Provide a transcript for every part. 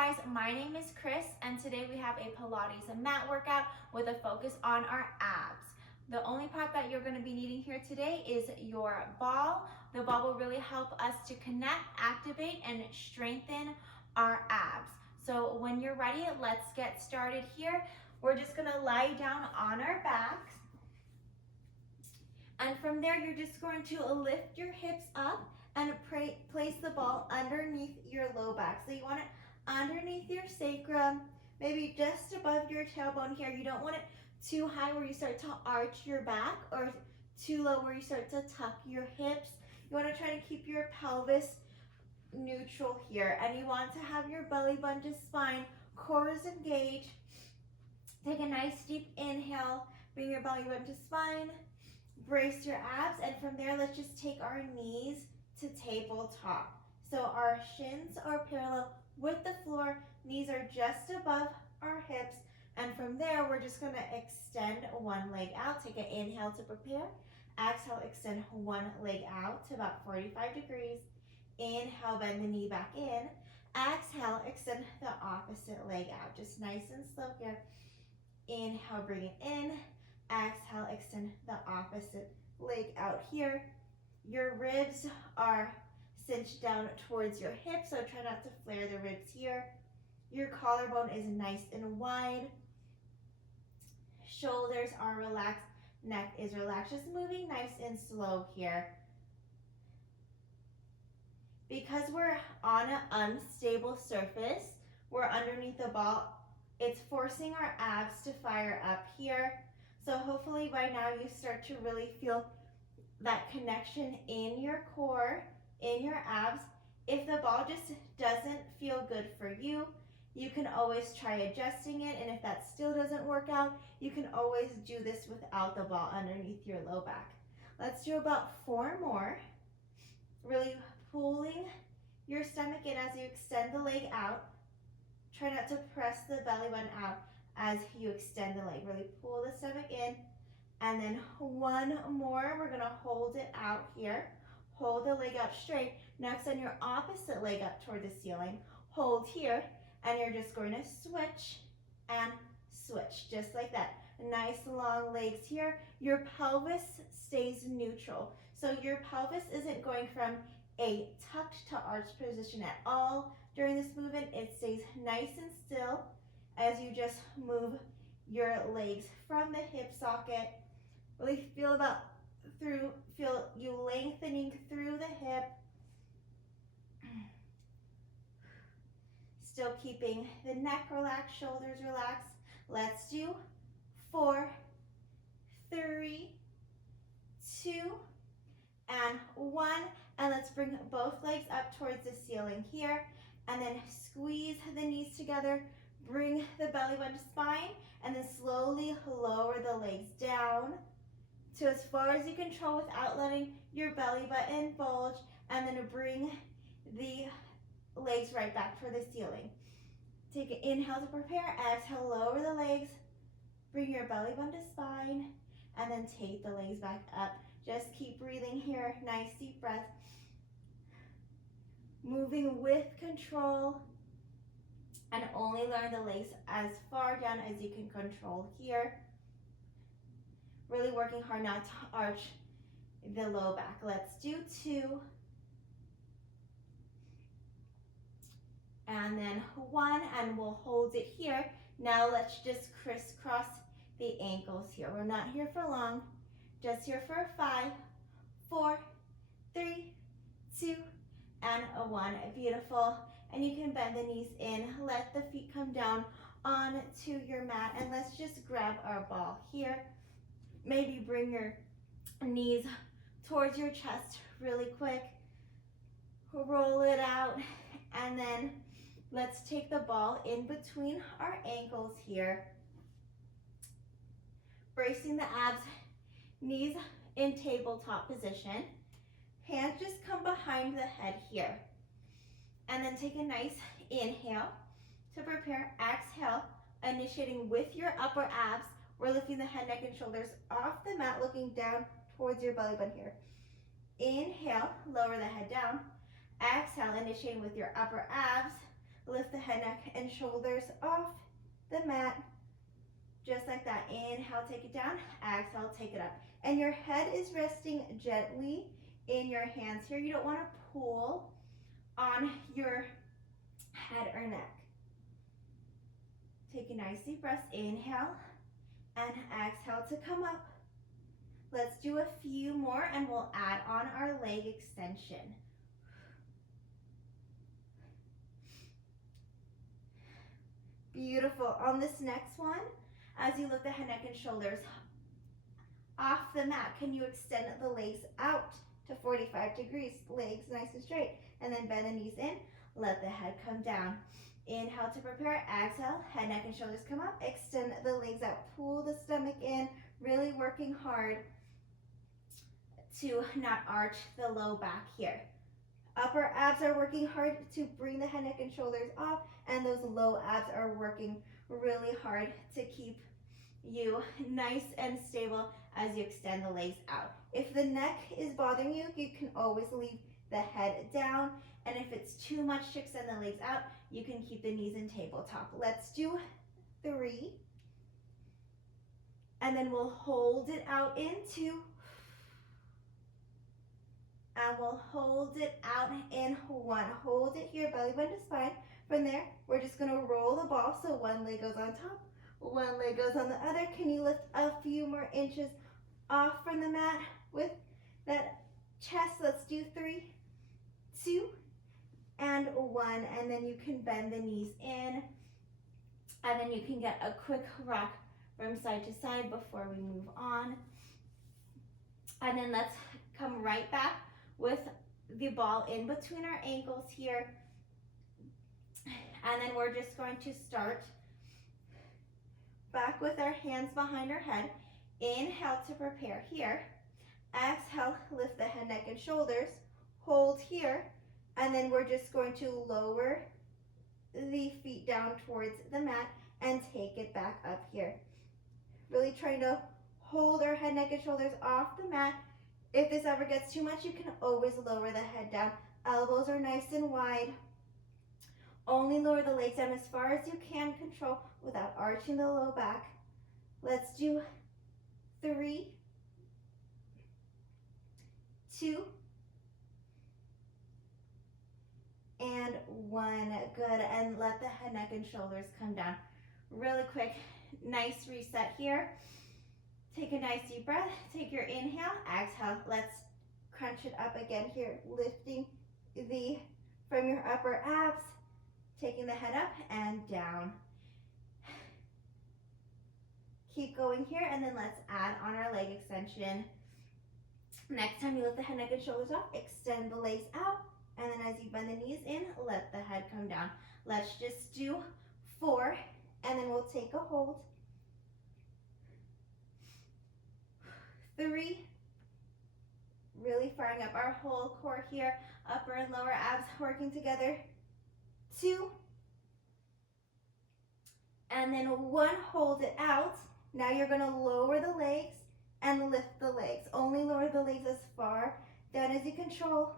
guys, my name is Chris and today we have a Pilates mat workout with a focus on our abs. The only part that you're going to be needing here today is your ball. The ball will really help us to connect, activate, and strengthen our abs. So when you're ready, let's get started here. We're just going to lie down on our backs. And from there, you're just going to lift your hips up and place the ball underneath your low back. So you want it underneath your sacrum, maybe just above your tailbone here. You don't want it too high where you start to arch your back or too low where you start to tuck your hips. You want to try to keep your pelvis neutral here. And you want to have your belly button to spine, core is engaged. Take a nice deep inhale, bring your belly button to spine. Brace your abs, and from there, let's just take our knees to tabletop. So our shins are parallel with the floor, knees are just above our hips, and from there, we're just gonna extend one leg out. Take an inhale to prepare. Exhale, extend one leg out to about 45 degrees. Inhale, bend the knee back in. Exhale, extend the opposite leg out. Just nice and slow here. Inhale, bring it in. Exhale, extend the opposite leg out here. Your ribs are cinched down towards your hips, so try not to flare the ribs here. Your collarbone is nice and wide. Shoulders are relaxed, neck is relaxed. Just moving nice and slow here. Because we're on an unstable surface, we're underneath the ball, it's forcing our abs to fire up here. So hopefully by now you start to really feel that connection in your core, in your abs. If the ball just doesn't feel good for you, you can always try adjusting it. And if that still doesn't work out, you can always do this without the ball underneath your low back. Let's do about 4 more. Really pulling your stomach in as you extend the leg out. Try not to press the belly button out as you extend the leg. Really pull the stomach in. And then 1 more. We're going to hold it out here. Hold the leg out straight. Now extend your opposite leg up toward the ceiling. Hold here. And you're just going to switch and switch. Just like that. Nice long legs here. Your pelvis stays neutral. So your pelvis isn't going from a tucked to arched position at all during this movement. It stays nice and still as you just move your legs from the hip socket. Really feel you lengthening through the hip. Still keeping the neck relaxed, shoulders relaxed. Let's do 4, 3, 2, and 1. And let's bring both legs up towards the ceiling here. And then squeeze the knees together. Bring the belly button to spine, and then slowly lower the legs down to as far as you control without letting your belly button bulge, and then bring the legs right back for the ceiling. Take an inhale to prepare. Exhale, lower the legs. Bring your belly button to spine, and then take the legs back up. Just keep breathing here. Nice deep breath. Moving with control. And only lower the legs as far down as you can control here. Really working hard not to arch the low back. Let's do 2. And then 1, and we'll hold it here. Now let's just crisscross the ankles here. We're not here for long, just here for 5, 4, 3, 2, and 1. Beautiful. And you can bend the knees in, let the feet come down onto your mat, and let's just grab our ball here. Maybe bring your knees towards your chest really quick. Roll it out, and then let's take the ball in between our ankles here. Bracing the abs, knees in tabletop position. Hands just come behind the head here. And then take a nice inhale to prepare. Exhale, initiating with your upper abs. We're lifting the head, neck, and shoulders off the mat, looking down towards your belly button here. Inhale, lower the head down. Exhale, initiating with your upper abs. Lift the head, neck, and shoulders off the mat. Just like that. Inhale, take it down. Exhale, take it up. And your head is resting gently in your hands here. You don't want to pull on your head or neck. Take a nice deep breath. Inhale and exhale to come up. Let's do a few more and we'll add on our leg extension. Beautiful. On this next one, as you lift the head, neck, and shoulders off the mat, can you extend the legs out to 45 degrees? Legs nice and straight. And then bend the knees in. Let the head come down. Inhale to prepare. Exhale. Head, neck, and shoulders come up. Extend the legs out. Pull the stomach in. Really working hard to not arch the low back here. Upper abs are working hard to bring the head, neck, and shoulders off, and those low abs are working really hard to keep you nice and stable as you extend the legs out. If the neck is bothering you, you can always leave the head down, and if it's too much to extend the legs out, you can keep the knees in tabletop. Let's do 3, and then we'll hold it out in 2, and we'll hold it out in 1. Hold it here, belly button to spine. From there, we're just gonna roll the ball, so one leg goes on top, one leg goes on the other. Can you lift a few more inches off from the mat with that chest? Let's do 3, 2, and 1. And then you can bend the knees in, and then you can get a quick rock from side to side before we move on. And then let's come right back with the ball in between our ankles here. And then we're just going to start back with our hands behind our head. Inhale to prepare here. Exhale, lift the head, neck, and shoulders. Hold here. And then we're just going to lower the feet down towards the mat and take it back up here. Really trying to hold our head, neck, and shoulders off the mat. If this ever gets too much, you can always lower the head down. Elbows are nice and wide. Only lower the legs down as far as you can control without arching the low back. Let's do 3, 2, and 1. Good. And let the head, neck, and shoulders come down. Really quick, nice reset here. Take a nice deep breath. Take your inhale, exhale. Let's crunch it up again here, lifting from your upper abs, taking the head up and down. Keep going here, and then let's add on our leg extension. Next time you lift the head, neck, and shoulders up, extend the legs out, and then as you bend the knees in, let the head come down. Let's just do 4, and then we'll take a hold. 3, really firing up our whole core here, upper and lower abs working together. 2, and then 1, hold it out. Now you're gonna lower the legs and lift the legs. Only lower the legs as far down as you control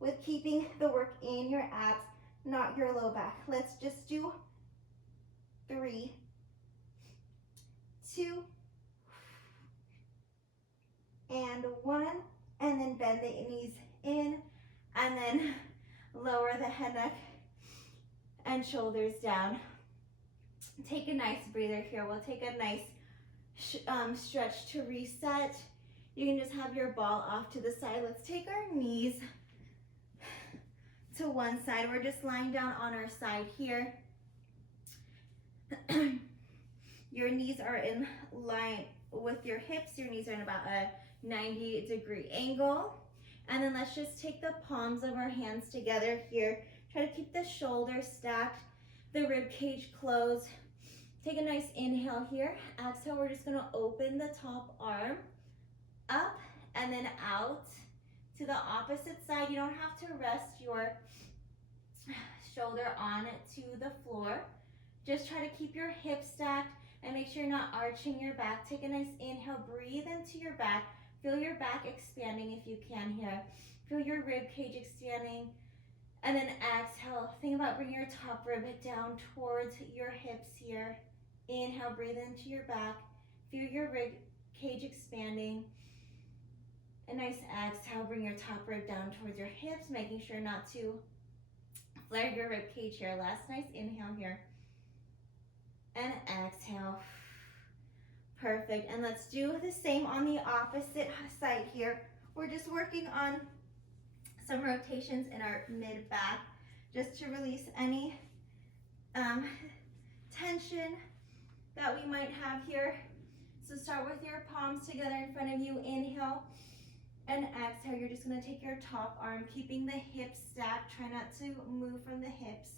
with keeping the work in your abs, not your low back. Let's just do 3, 2, and 1, and then bend the knees in, and then lower the head, neck, and shoulders down. Take a nice breather here. We'll take a nice stretch to reset. You can just have your ball off to the side. Let's take our knees to one side. We're just lying down on our side here. Your knees are in line with your hips. Your knees are in about a 90-degree angle. And then let's just take the palms of our hands together here. Try to keep the shoulders stacked, the rib cage closed. Take a nice inhale here. Exhale, we're just gonna open the top arm up and then out to the opposite side. You don't have to rest your shoulder on to the floor. Just try to keep your hips stacked and make sure you're not arching your back. Take a nice inhale, breathe into your back. Feel your back expanding if you can here. Feel your rib cage expanding. And then exhale. Think about bringing your top rib down towards your hips here. Inhale, breathe into your back. Feel your rib cage expanding. A nice exhale, bring your top rib down towards your hips, making sure not to flare your rib cage here. Last nice inhale here. And exhale. Perfect. And let's do the same on the opposite side here. We're just working on some rotations in our mid back just to release any tension that we might have here. So start with your palms together in front of you. Inhale and exhale. You're just going to take your top arm, keeping the hips stacked. Try not to move from the hips.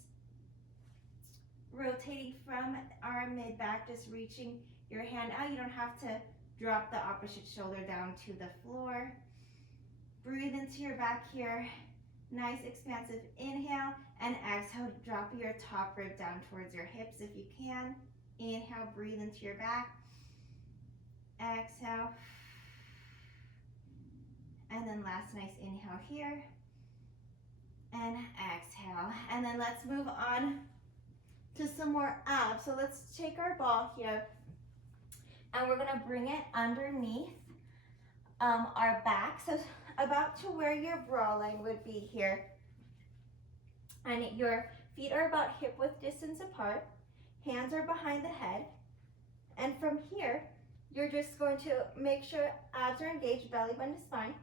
Rotating from our mid back, just reaching your hand out. You don't have to drop the opposite shoulder down to the floor. Breathe into your back here. Nice expansive inhale, and exhale, drop your top rib down towards your hips if you can. Inhale, breathe into your back. Exhale. And then last nice inhale here. And exhale. And then let's move on to some more abs. So let's take our ball here, and we're gonna bring it underneath our back. So about to where your bra line would be here. And your feet are about hip width distance apart. Hands are behind the head. And from here, you're just going to make sure abs are engaged, belly button to spine.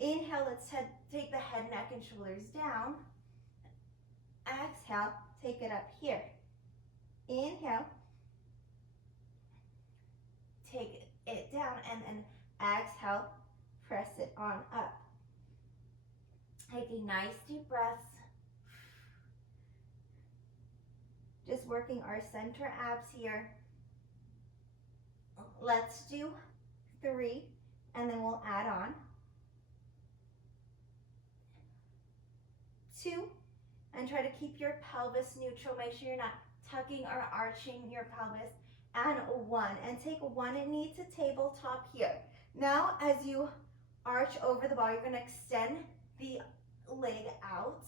Inhale, let's take the head, neck, and shoulders down. Exhale, take it up here. Inhale, take it down, and then exhale, press it on up. Taking nice deep breaths. Just working our center abs here. Let's do 3, and then we'll add on 2, and try to keep your pelvis neutral. Make sure you're not tucking or arching your pelvis. And 1, and take 1 knee to tabletop here. Now, as you arch over the ball, you're going to extend the leg out,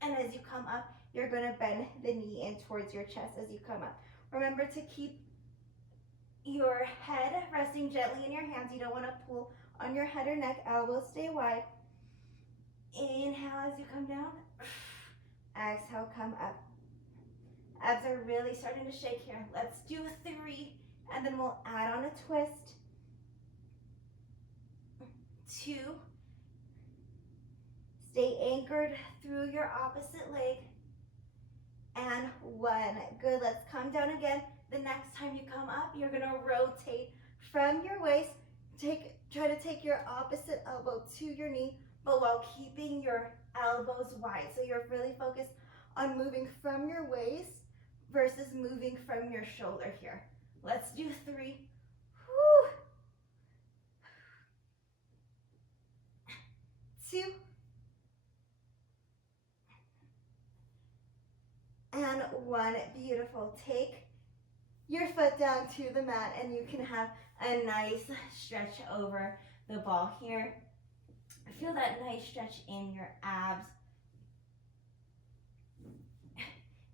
and as you come up, you're going to bend the knee in towards your chest as you come up. Remember to keep your head resting gently in your hands. You don't want to pull on your head or neck. Elbows stay wide. Inhale as you come down. Exhale, come up. Abs are really starting to shake here. Let's do 3, and then we'll add on a twist. 2. Stay anchored through your opposite leg. And 1. Good. Let's come down again. The next time you come up, you're going to rotate from your waist. Try to take your opposite elbow to your knee, but while keeping your elbows wide. So you're really focused on moving from your waist versus moving from your shoulder here. Let's do 3. Whew. 2. And 1. Beautiful. Take your foot down to the mat, and you can have a nice stretch over the ball here. Feel that nice stretch in your abs.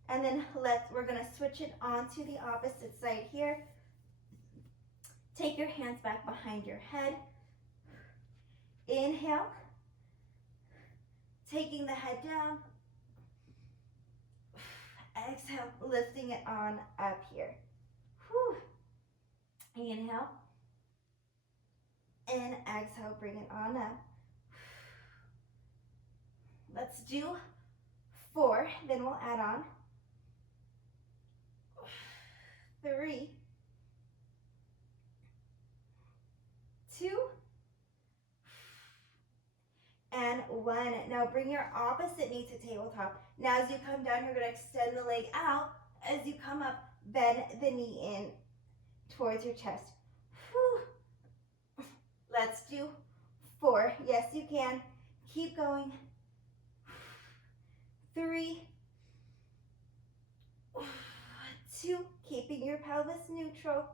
And then we're gonna switch it on to the opposite side here. Take your hands back behind your head. Inhale, taking the head down. Exhale, lifting it on up here. Whew. Inhale, and exhale, bring it on up. Let's do 4, then we'll add on 3, 2, and 1. Now bring your opposite knee to tabletop. Now as you come down, you're going to extend the leg out. As you come up, bend the knee in towards your chest. Whew. Let's do 4. Yes, you can. Keep going. 3, 2, keeping your pelvis neutral,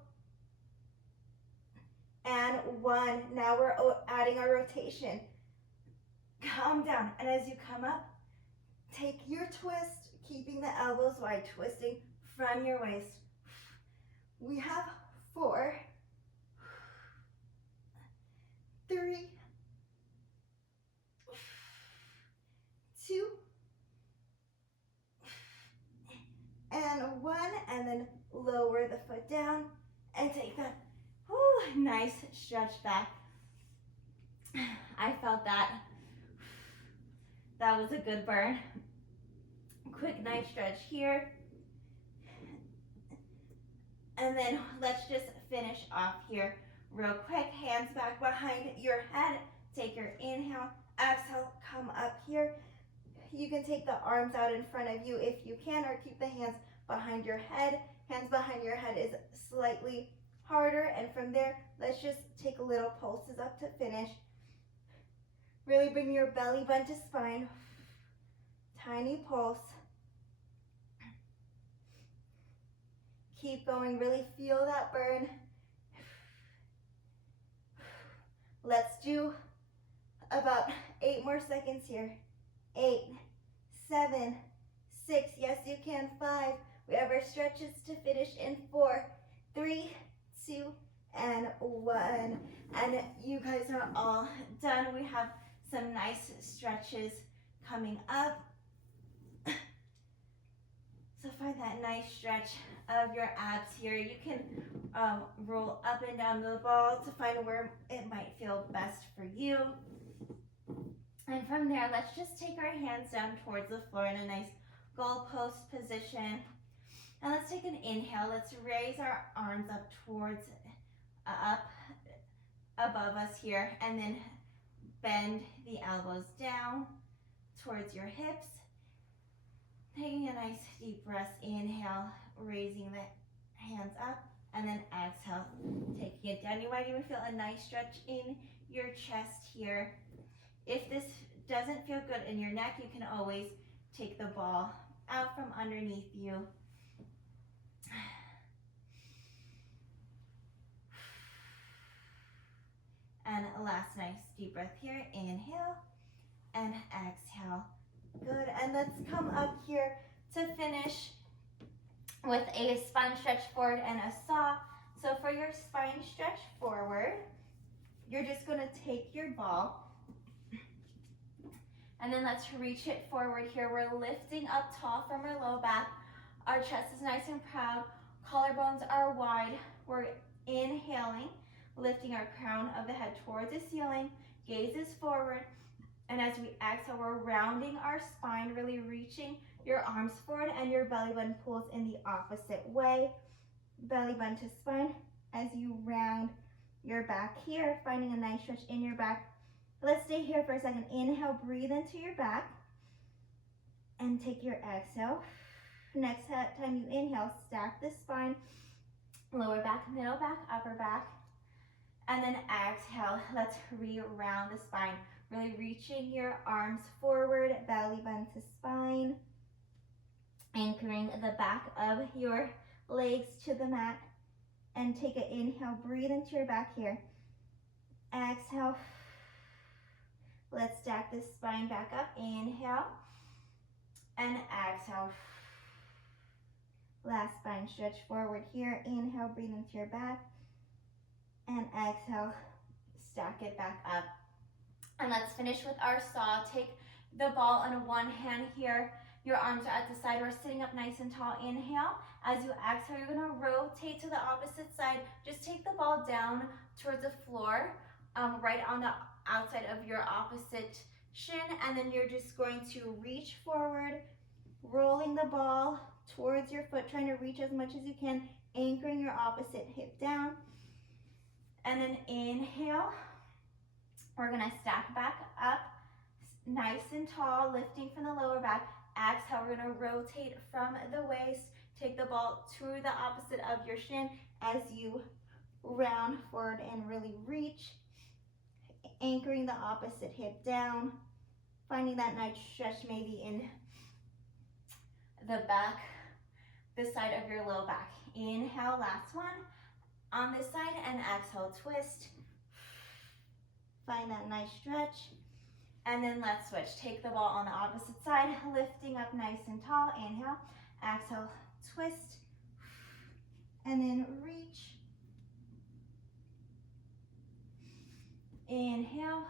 and 1. Now we're adding our rotation. Calm down, and as you come up, Take your twist, keeping the elbows wide, twisting from your waist. We have 4, 3, 2, and 1, and then lower the foot down and take that nice stretch back. I felt that. That was a good burn. Quick, nice stretch here. And then let's just finish off here real quick. Hands back behind your head. Take your inhale, exhale, come up here. You can take the arms out in front of you if you can, or keep the hands behind your head. Hands behind your head is slightly harder, and from there, let's just take little pulses up to finish. Really bring your belly button to spine. Tiny pulse. Keep going, really feel that burn. Let's do about 8 more seconds here. 8, 7, 6, yes you can, 5. We have our stretches to finish in 4, 3, 2, and 1. And you guys are all done. We have some nice stretches coming up. So find that nice stretch of your abs here. You can roll up and down the ball to find where it might feel best for you. And from there, let's just take our hands down towards the floor in a nice goalpost position. And let's take an inhale. Let's raise our arms up towards, up above us here. And then bend the elbows down towards your hips. Taking a nice deep breath, inhale, raising the hands up, and then exhale, taking it down. You might even feel a nice stretch in your chest here. If this doesn't feel good in your neck, you can always take the ball out from underneath you. And last nice deep breath here, inhale and exhale. Good, and let's come up here to finish with a spine stretch forward and a saw. So for your spine stretch forward, you're just gonna take your ball and then let's reach it forward here. We're lifting up tall from our low back. Our chest is nice and proud. Collarbones are wide. We're inhaling, lifting our crown of the head towards the ceiling. Gaze is forward. And as we exhale, we're rounding our spine, really reaching your arms forward, and your belly button pulls in the opposite way. Belly button to spine as you round your back here, finding a nice stretch in your back. Let's stay here for a second. Inhale, breathe into your back, and take your exhale. Next time you inhale, stack the spine, lower back, middle back, upper back, and then exhale. Let's re-round the spine. Really reaching your arms forward, belly button to spine, anchoring the back of your legs to the mat, and take an inhale, breathe into your back here. Exhale. Let's stack the spine back up. Inhale and exhale. Last spine stretch forward here. Inhale, breathe into your back, and exhale, stack it back up. And let's finish with our saw. Take the ball on one hand here. Your arms are at the side. We're sitting up nice and tall. Inhale. As you exhale, you're gonna rotate to the opposite side. Just take the ball down towards the floor, right on the outside of your opposite shin. And then you're just going to reach forward, rolling the ball towards your foot, trying to reach as much as you can, anchoring your opposite hip down. And then inhale. We're gonna stack back up, nice and tall, lifting from the lower back. Exhale, we're gonna rotate from the waist, take the ball to the opposite of your shin as you round forward and really reach, anchoring the opposite hip down, finding that nice stretch maybe in the back, the side of your low back. Inhale, last one on this side, and exhale, twist. Find that nice stretch. And then let's switch. Take the ball on the opposite side, lifting up nice and tall. Inhale, exhale, twist, and then reach. Inhale,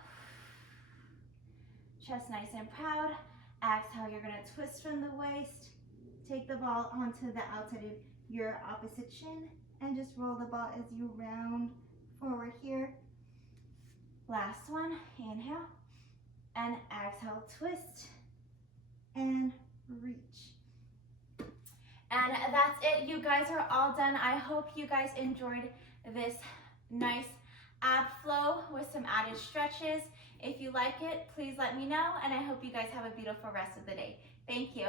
chest nice and proud. Exhale, you're gonna twist from the waist. Take the ball onto the outside of your opposite shin and just roll the ball as you round forward here. Last one, inhale, and exhale, twist, and reach. And that's it, you guys are all done. I hope you guys enjoyed this nice ab flow with some added stretches. If you like it, please let me know, and I hope you guys have a beautiful rest of the day. Thank you.